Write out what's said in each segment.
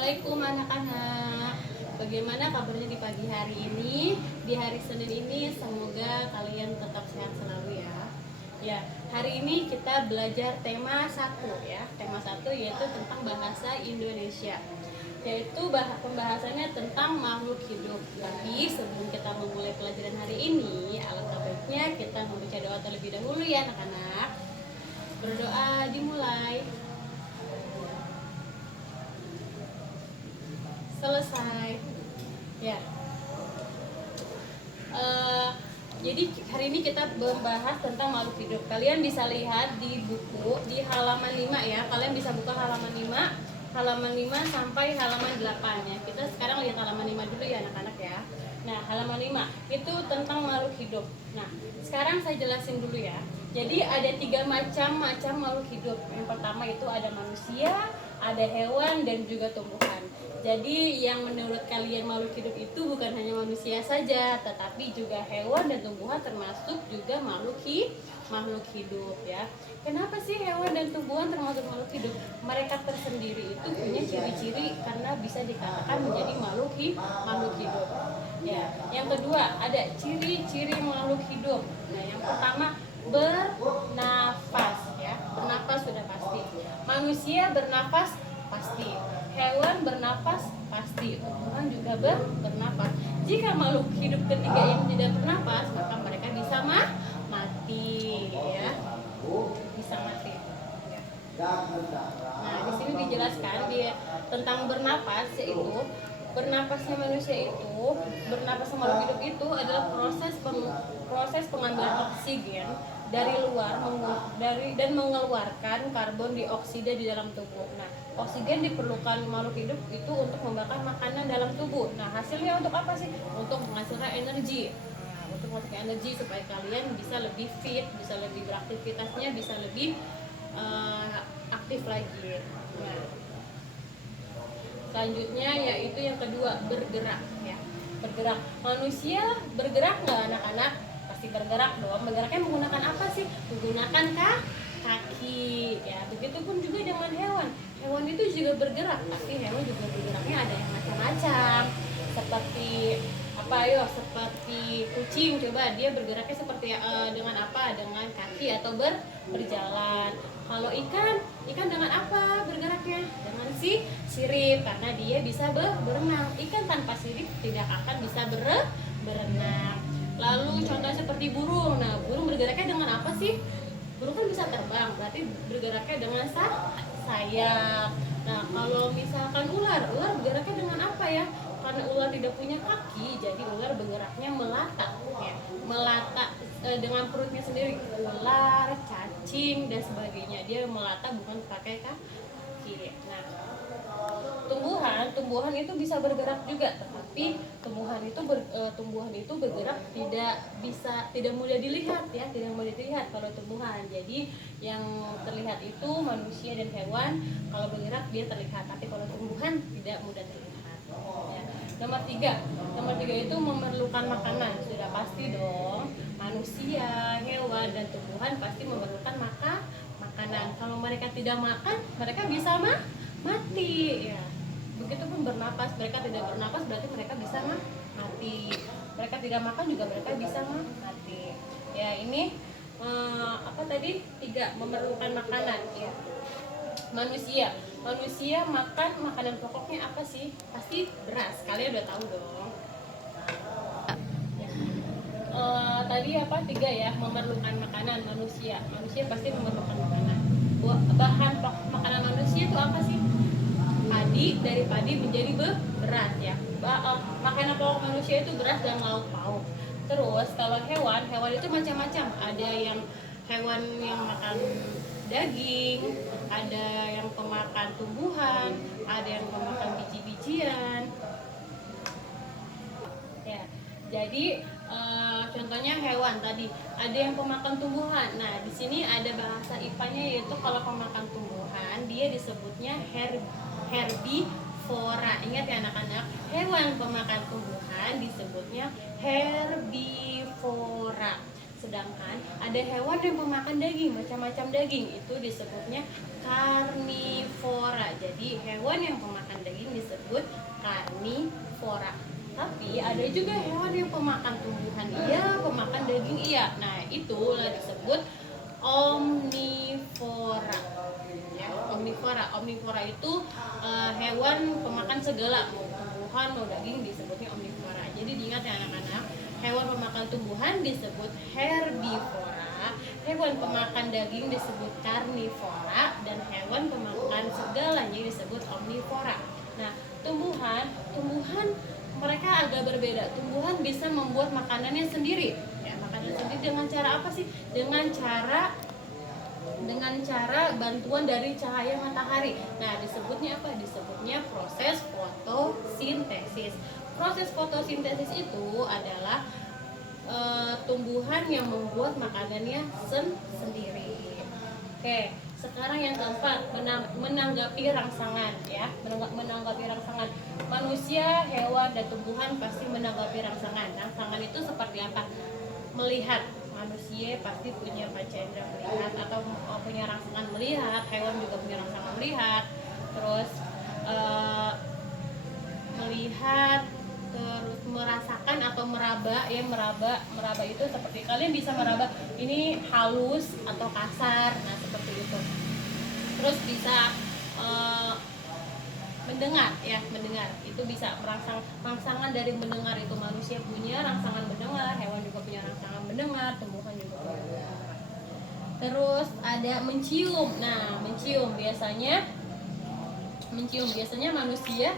Assalamualaikum anak-anak. Bagaimana kabarnya di pagi hari ini? Di hari Senin ini semoga kalian tetap sehat selalu ya. Ya, hari ini kita belajar tema 1 ya. Tema 1 yaitu tentang bahasa Indonesia. Yaitu pembahasannya tentang makhluk hidup. Tapi sebelum kita memulai pelajaran hari ini, alangkah baiknya kita membaca doa terlebih dahulu ya anak-anak. Berdoa dimulai. Selesai ya. Jadi hari ini kita membahas tentang makhluk hidup. Kalian bisa lihat di buku di halaman 5 ya. Kalian bisa buka halaman 5 sampai halaman 8 ya. Kita sekarang lihat halaman 5 dulu ya anak-anak ya. Nah, halaman 5 itu tentang makhluk hidup. Nah, sekarang saya jelasin dulu ya. Jadi ada 3 macam makhluk hidup. Yang pertama itu ada manusia, ada hewan, dan juga tumbuhan. Jadi yang menurut kalian makhluk hidup itu bukan hanya manusia saja, tetapi juga hewan dan tumbuhan termasuk juga makhluk hidup ya. Kenapa sih hewan dan tumbuhan termasuk makhluk hidup? Mereka tersendiri itu punya ciri-ciri karena bisa dikatakan menjadi makhluk hidup. Ya. Yang kedua ada ciri-ciri makhluk hidup. Nah, yang pertama bernafas ya. Bernafas sudah pasti. Manusia bernafas pasti. Hewan bernafas pasti. Tumbuhan juga bernafas. Jika makhluk hidup ketiga ini tidak bernafas, maka mereka bisa mati ya. Bisa mati. Nah, di sini dijelaskan tentang bernafas, yaitu bernapasnya manusia itu, bernapasnya makhluk hidup itu adalah proses pengambilan oksigen dari luar dan mengeluarkan karbon dioksida di dalam tubuh. Nah, oksigen diperlukan makhluk hidup itu untuk membakar makanan dalam tubuh. Nah, hasilnya untuk apa sih? Untuk menghasilkan energi. Nah, untuk menghasilkan energi supaya kalian bisa lebih fit, bisa lebih beraktivitasnya, bisa lebih aktif lagi. Nah, selanjutnya yaitu yang kedua bergerak ya. Bergerak. Manusia bergerak nggak anak-anak? Pasti bergerak dong. Bergeraknya menggunakan apa sih? Menggunakan kaki ya. Begitupun juga dengan hewan. Hewan itu juga bergerak, tapi hewan juga bergeraknya ada yang macam-macam. Seperti apa yo? Seperti kucing, coba dia bergeraknya seperti dengan apa? Dengan kaki atau berjalan. Kalau ikan dengan apa bergeraknya? Dengan sirip, karena dia bisa berenang. Ikan tanpa sirip tidak akan bisa berenang. Lalu contohnya seperti burung. Nah, burung bergeraknya dengan apa sih? Burung kan bisa terbang, berarti bergeraknya dengan sayap. Nah, kalau misalkan ular bergeraknya dengan apa ya? Karena ular tidak punya kaki, jadi ular bergeraknya melata ya. Melata dengan perutnya sendiri. Ular, cacing dan sebagainya, dia melata bukan pakai kaki. Nah, tumbuhan itu bisa bergerak juga, tetapi tumbuhan itu bergerak tidak mudah dilihat ya, tidak mudah dilihat kalau tumbuhan. Jadi yang terlihat itu manusia dan hewan, kalau bergerak dia terlihat, tapi kalau tumbuhan tidak mudah terlihat ya. Nomor tiga itu memerlukan makanan, sudah pasti dong. Manusia, hewan dan tumbuhan pasti memerlukan makanan. Kalau mereka tidak makan, mereka bisa mati ya. Begitupun bernapas, mereka tidak bernapas berarti mereka bisa mati. Mereka tidak makan juga mereka bisa mati. Ya, ini apa tadi? 3, memerlukan makanan ya. Manusia makan makanan pokoknya apa sih? Pasti beras. Kalian udah tahu dong. Tadi apa? 3 ya, memerlukan makanan. Manusia pasti memerlukan makanan. Bahan pokok makanan manusia itu apa sih? Dari padi menjadi beras ya. Makanan pokok manusia itu beras dan lauk pauk. Terus kalau hewan itu macam-macam. Ada yang hewan yang makan daging, ada yang pemakan tumbuhan, ada yang pemakan biji-bijian. Ya. Jadi contohnya hewan tadi, ada yang pemakan tumbuhan. Nah, di sini ada bahasa IPA-nya, yaitu kalau pemakan tumbuhan dia disebutnya herbivora. Ingat ya anak-anak, hewan pemakan tumbuhan disebutnya herbivora. Sedangkan ada hewan yang pemakan daging, macam-macam daging, itu disebutnya karnivora. Jadi hewan yang pemakan daging disebut omnivora. Tapi ada juga hewan yang pemakan tumbuhan iya, pemakan daging iya. Nah, itulah disebut omnivora. Ya, omnivora. Omnivora itu hewan pemakan segala, mau tumbuhan mau daging disebutnya omnivora. Jadi diingat ya anak-anak, hewan pemakan tumbuhan disebut herbivora, hewan pemakan daging disebut karnivora, dan hewan pemakan segalanya disebut omnivora. Nah, tumbuhan mereka agak berbeda. Tumbuhan bisa membuat makanannya sendiri. Ya, makanan sendiri dengan cara apa sih? Dengan cara bantuan dari cahaya matahari. Nah, disebutnya apa? Disebutnya proses fotosintesis. Proses fotosintesis itu adalah tumbuhan yang membuat makanannya sendiri. Oke, sekarang yang keempat, menanggapi rangsangan ya. Menanggapi rangsangan. Manusia, hewan, dan tumbuhan pasti menanggapi rangsangan. Rangsangan itu seperti apa? Melihat. Manusia pasti punya panca indera melihat atau punya rangsangan melihat, hewan juga punya rangsangan melihat. Terus melihat, terus merasakan atau meraba ya, meraba itu seperti kalian bisa meraba ini halus atau kasar, nah seperti itu. Terus bisa mendengar ya, mendengar itu bisa rangsangan dari mendengar itu. Manusia punya rangsangan mendengar, hewan juga punya rangsangan mendengar, tumbuhan juga punya mendengar. Terus ada mencium. Nah, mencium biasanya manusia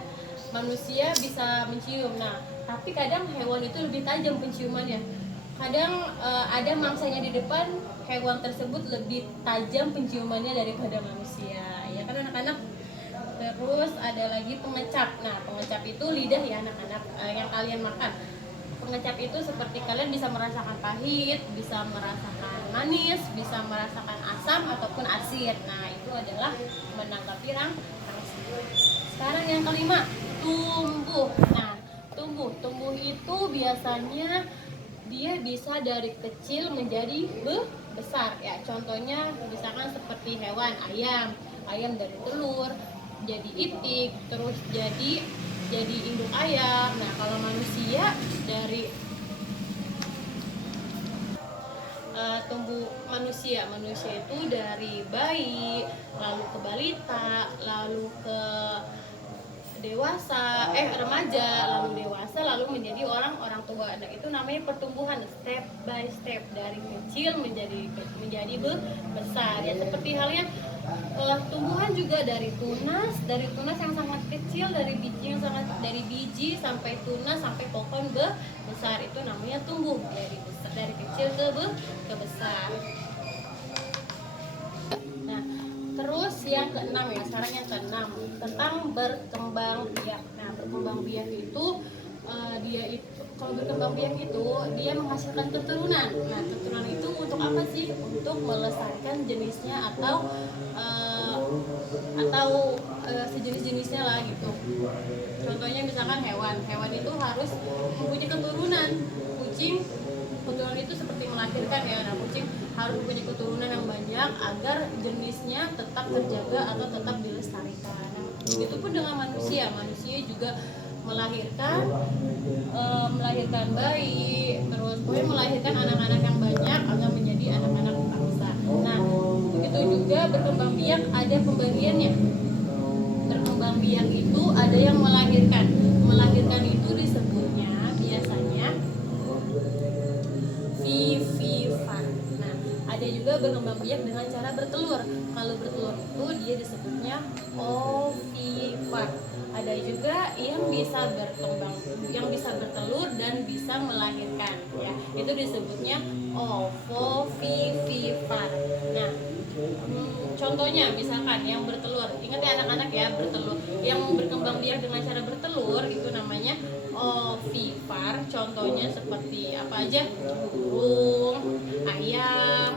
bisa mencium. Nah, tapi kadang hewan itu lebih tajam penciumannya. Kadang ada mangsanya di depan, hewan tersebut lebih tajam penciumannya daripada manusia. Ya kan anak-anak? Terus ada lagi pengecap. Nah, pengecap itu lidah ya anak-anak, yang kalian makan. Pengecap itu seperti kalian bisa merasakan pahit, bisa merasakan manis, bisa merasakan asam ataupun asin. Nah, itu adalah menanggapi rangsangan. Sekarang yang kelima, tumbuh. Nah, tumbuh itu biasanya dia bisa dari kecil menjadi besar ya. Contohnya misalkan seperti hewan, ayam dari telur jadi itik, terus jadi induk ayam. Nah, kalau manusia dari tumbuh manusia itu dari bayi, lalu ke balita, lalu ke dewasa, remaja, lalu dewasa, lalu menjadi orang tua. Nah, itu namanya pertumbuhan, step by step, dari kecil menjadi besar. Ya, seperti halnya tumbuhan juga dari tunas yang sangat kecil, dari biji sampai tunas sampai pohon besar, itu namanya tumbuh, dari kecil ke besar. Nah, terus yang keenam ya, sekarang yang keenam tentang berkembang biak. Nah, berkembang biak itu kalau berkembang biak itu dia menghasilkan keturunan. Nah, keturunan itu untuk apa sih? Untuk melestarikan jenisnya atau sejenis-jenisnya lah gitu. Contohnya misalkan hewan itu harus mempunyai keturunan. Kucing, keturunan itu seperti melahirkan ya. Nah, kucing harus mempunyai keturunan yang banyak agar jenisnya tetap terjaga atau tetap dilestarikan. Nah, begitupun dengan manusia juga melahirkan bayi, terus pokoknya melahirkan anak-anak yang banyak agar menjadi anak-anak bangsa. Nah, begitu juga berkembang biak ada pemberiannya. Berkembang biak itu ada yang melahirkan itu disebutnya biasanya vivipar. Nah, ada juga berkembang biak dengan cara bertelur. Kalau bertelur itu dia disebutnya ovipar. Ada juga yang bisa bertelur dan bisa melahirkan ya. Itu disebutnya ovovivipar. Nah, contohnya misalkan yang bertelur, ingat ya anak-anak ya, bertelur yang berkembang biak dengan cara bertelur itu namanya ovipar. Contohnya seperti apa aja? Burung, ayam,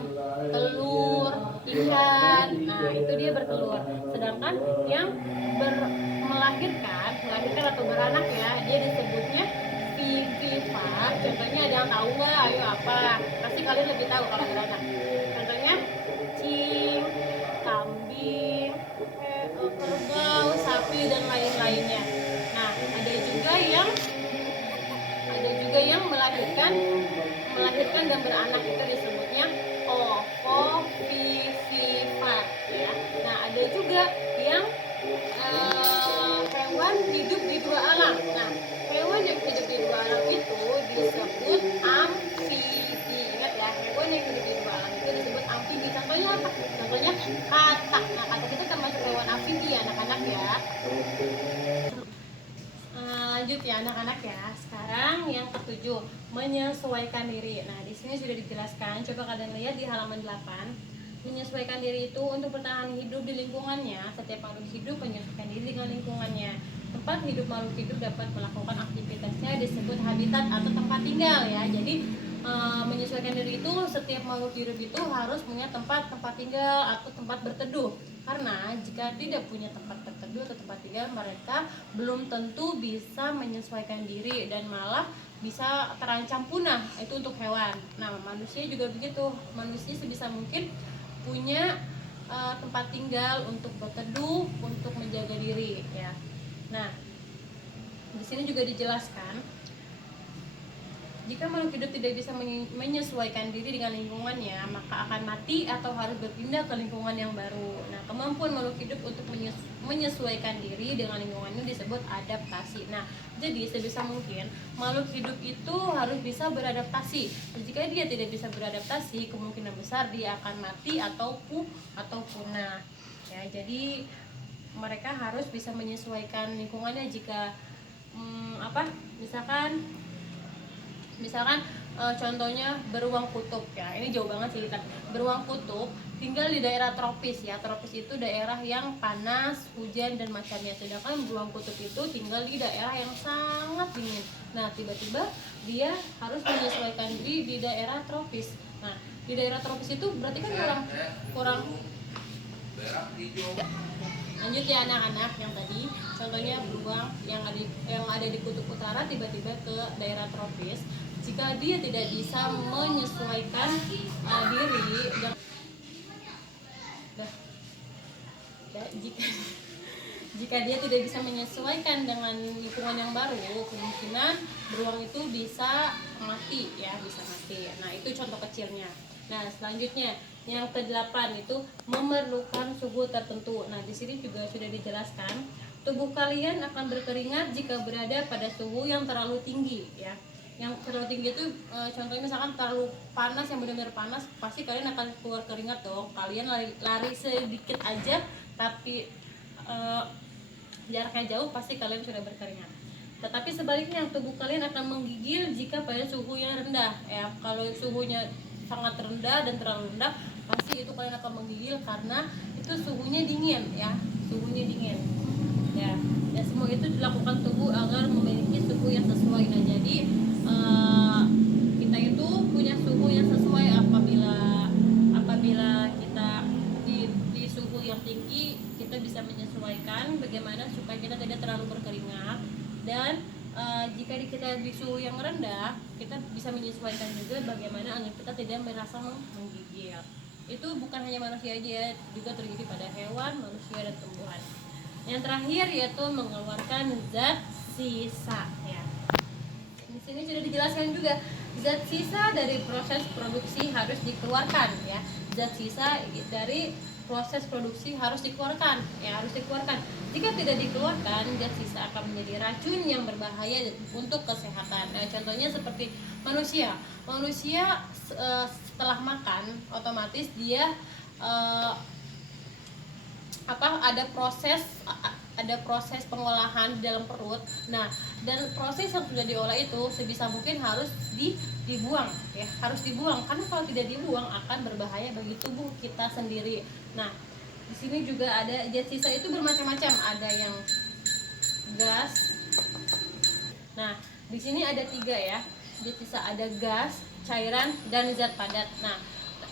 telur, ikan. Nah, itu dia bertelur. Sedangkan yang melahirkan atau beranak ya, dia disebutnya vivipar. Contohnya ada yang tahu nggak? Ayo apa? Pasti kalian lebih tahu kalau beranak. Contohnya kucing, kambing, kerbau, sapi, dan lain-lainnya. Nah, ada juga yang melahirkan dan beranak itu disebutnya ovovivipat ya. Nah, ada juga yang hewan hidup di dua alam. Nah, hewan yang hidup di dua alam itu disebut amfibi. Ingat ya, hewan yang hidup di dua alam itu disebut amfibi. Contohnya apa? Contohnya katak. Nah, katak itu termasuk hewan amfibi ya, anak-anak ya. Lanjut ya anak-anak ya. Sekarang yang ketujuh, menyesuaikan diri. Nah, di sini sudah dijelaskan. Coba kalian lihat di halaman 8. Menyesuaikan diri itu untuk bertahan hidup di lingkungannya. Setiap makhluk hidup menyesuaikan diri dengan lingkungannya. Tempat hidup makhluk hidup dapat melakukan aktivitasnya disebut habitat atau tempat tinggal ya. Jadi menyesuaikan diri itu setiap makhluk hidup itu harus punya tempat tinggal atau tempat berteduh. Karena jika tidak punya tempat berteduh atau tempat tinggal, mereka belum tentu bisa menyesuaikan diri dan malah bisa terancam punah. Itu untuk hewan. Nah, manusia juga begitu. Manusia sebisa mungkin punya tempat tinggal untuk berteduh, untuk menjaga diri ya. Nah, di sini juga dijelaskan jika makhluk hidup tidak bisa menyesuaikan diri dengan lingkungannya, maka akan mati atau harus berpindah ke lingkungan yang baru. Nah, kemampuan makhluk hidup untuk menyesuaikan diri dengan lingkungannya disebut adaptasi. Nah, jadi sebisa mungkin makhluk hidup itu harus bisa beradaptasi. Jika dia tidak bisa beradaptasi, kemungkinan besar dia akan mati atau punah. Ya, jadi mereka harus bisa menyesuaikan lingkungannya. Jika misalkan contohnya beruang kutub ya, ini jauh banget sih kita. Beruang kutub tinggal di daerah tropis ya. Tropis itu daerah yang panas, hujan dan macamnya. Sedangkan beruang kutub itu tinggal di daerah yang sangat dingin. Nah, tiba-tiba dia harus menyesuaikan diri di daerah tropis. Nah, di daerah tropis itu berarti kan kurang. Lanjut ya anak-anak, yang tadi contohnya beruang yang ada di kutub utara tiba-tiba ke daerah tropis. Jika dia tidak bisa menyesuaikan diri jika dia tidak bisa menyesuaikan dengan lingkungan yang baru, kemungkinan beruang itu bisa mati ya, bisa mati. Nah, itu contoh kecilnya. Nah, selanjutnya yang ke-8 itu memerlukan suhu tertentu. Nah, di sini juga sudah dijelaskan, tubuh kalian akan berkeringat jika berada pada suhu yang terlalu tinggi ya. Yang terlalu tinggi itu contohnya misalkan terlalu panas, yang benar-benar panas, pasti kalian akan keluar keringat dong. Kalian lari sedikit aja tapi jaraknya jauh, pasti kalian sudah berkeringat. Tetapi sebaliknya, tubuh kalian akan menggigil jika pada suhu yang rendah ya. Kalau suhunya sangat rendah dan terlalu rendah, pasti itu kalian akan menggigil karena itu suhunya dingin ya, suhunya dingin ya. Dan semua itu dilakukan tubuh agar memiliki suhu yang sesuai. Nah, jadi kita itu punya suhu yang sesuai. Apabila kita di suhu yang tinggi, kita bisa menyesuaikan bagaimana supaya kita tidak terlalu berkeringat. Dan jika kita di suhu yang rendah, kita bisa menyesuaikan juga bagaimana agar kita tidak merasa menggigil. Itu bukan hanya manusia aja ya, juga terjadi pada hewan, manusia dan tumbuhan. Yang terakhir yaitu mengeluarkan zat sisa ya. Di sini sudah dijelaskan juga, zat sisa dari proses produksi harus dikeluarkan ya. Zat sisa dari proses produksi harus dikeluarkan ya, harus dikeluarkan. Jika tidak dikeluarkan, zat sisa akan menjadi racun yang berbahaya untuk kesehatan. Nah, contohnya seperti manusia setelah makan otomatis dia ada proses pengolahan di dalam perut. Nah, dan proses yang sudah diolah itu sebisa mungkin harus dibuang ya, harus dibuang, karena kalau tidak dibuang akan berbahaya bagi tubuh kita sendiri. Nah, di sini juga ada zat sisa itu bermacam-macam, ada yang gas. Nah, di sini ada 3 ya. Zat sisa ada gas, cairan, dan zat padat. Nah,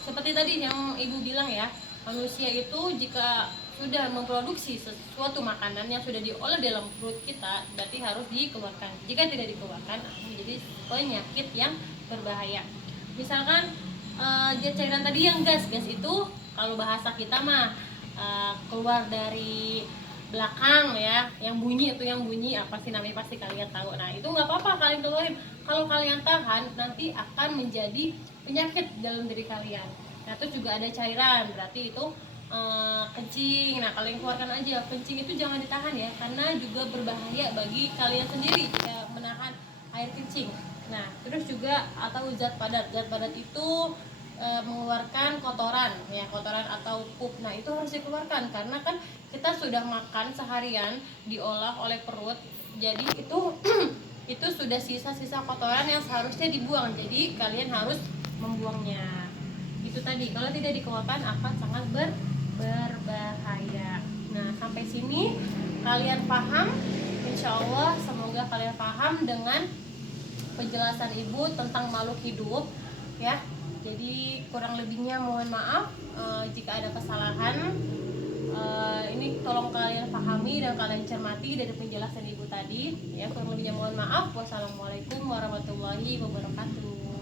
seperti tadi yang Ibu bilang ya, manusia itu jika sudah memproduksi sesuatu makanan yang sudah diolah dalam perut kita, berarti harus dikeluarkan. Jika tidak dikeluarkan, akan menjadi penyakit yang berbahaya. Misalkan zat cairan tadi yang gas itu kalau bahasa kita mah keluar dari belakang ya, yang bunyi itu, yang bunyi apa sih namanya pasti kalian tahu. Nah itu nggak apa-apa kalian keluarin. Kalau kalian tahan nanti akan menjadi penyakit dalam diri kalian. Nah terus juga ada cairan, berarti itu kencing. Nah kalian keluarkan aja. Kencing itu jangan ditahan ya, karena juga berbahaya bagi kalian sendiri jika menahan air kencing. Nah terus juga atau zat padat. Zat padat itu mengeluarkan kotoran ya, kotoran atau pup. Nah itu harus dikeluarkan karena kan kita sudah makan seharian diolah oleh perut, jadi itu itu sudah sisa-sisa kotoran yang seharusnya dibuang, jadi kalian harus membuangnya. Itu tadi, kalau tidak dikeluarkan akan sangat berbahaya. Nah sampai sini kalian paham? Insya Allah semoga kalian paham dengan penjelasan ibu tentang makhluk hidup ya. Jadi kurang lebihnya mohon maaf jika ada kesalahan. Ini tolong kalian pahami dan kalian cermati dari penjelasan ibu tadi ya. Kurang lebihnya mohon maaf. Wassalamualaikum warahmatullahi wabarakatuh.